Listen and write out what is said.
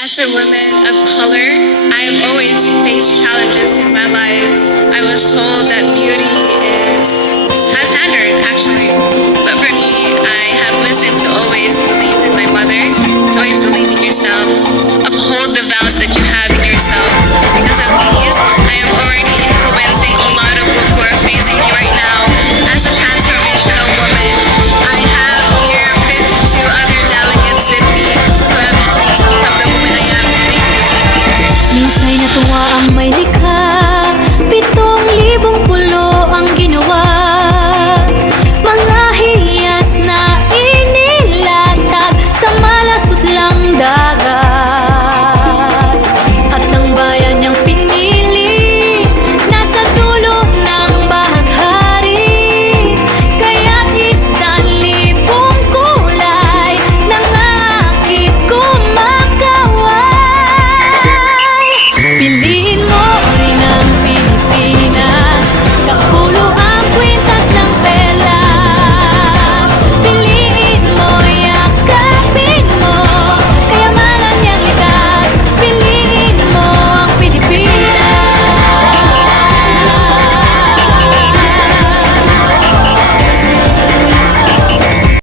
As a woman of color, I have always faced challenges in my life. I was told that beauty has standard, actually. But for me, I have listened to always believe in my mother, to always believe in yourself, uphold the vows that you have in yourself. Because of these, I am already influencing a lot of people who are facing me right now. As a transformational woman, I have here 52 other delegates with me who have helped me to become the woman I am. Thank you. Minsa'y natuwa ang may likha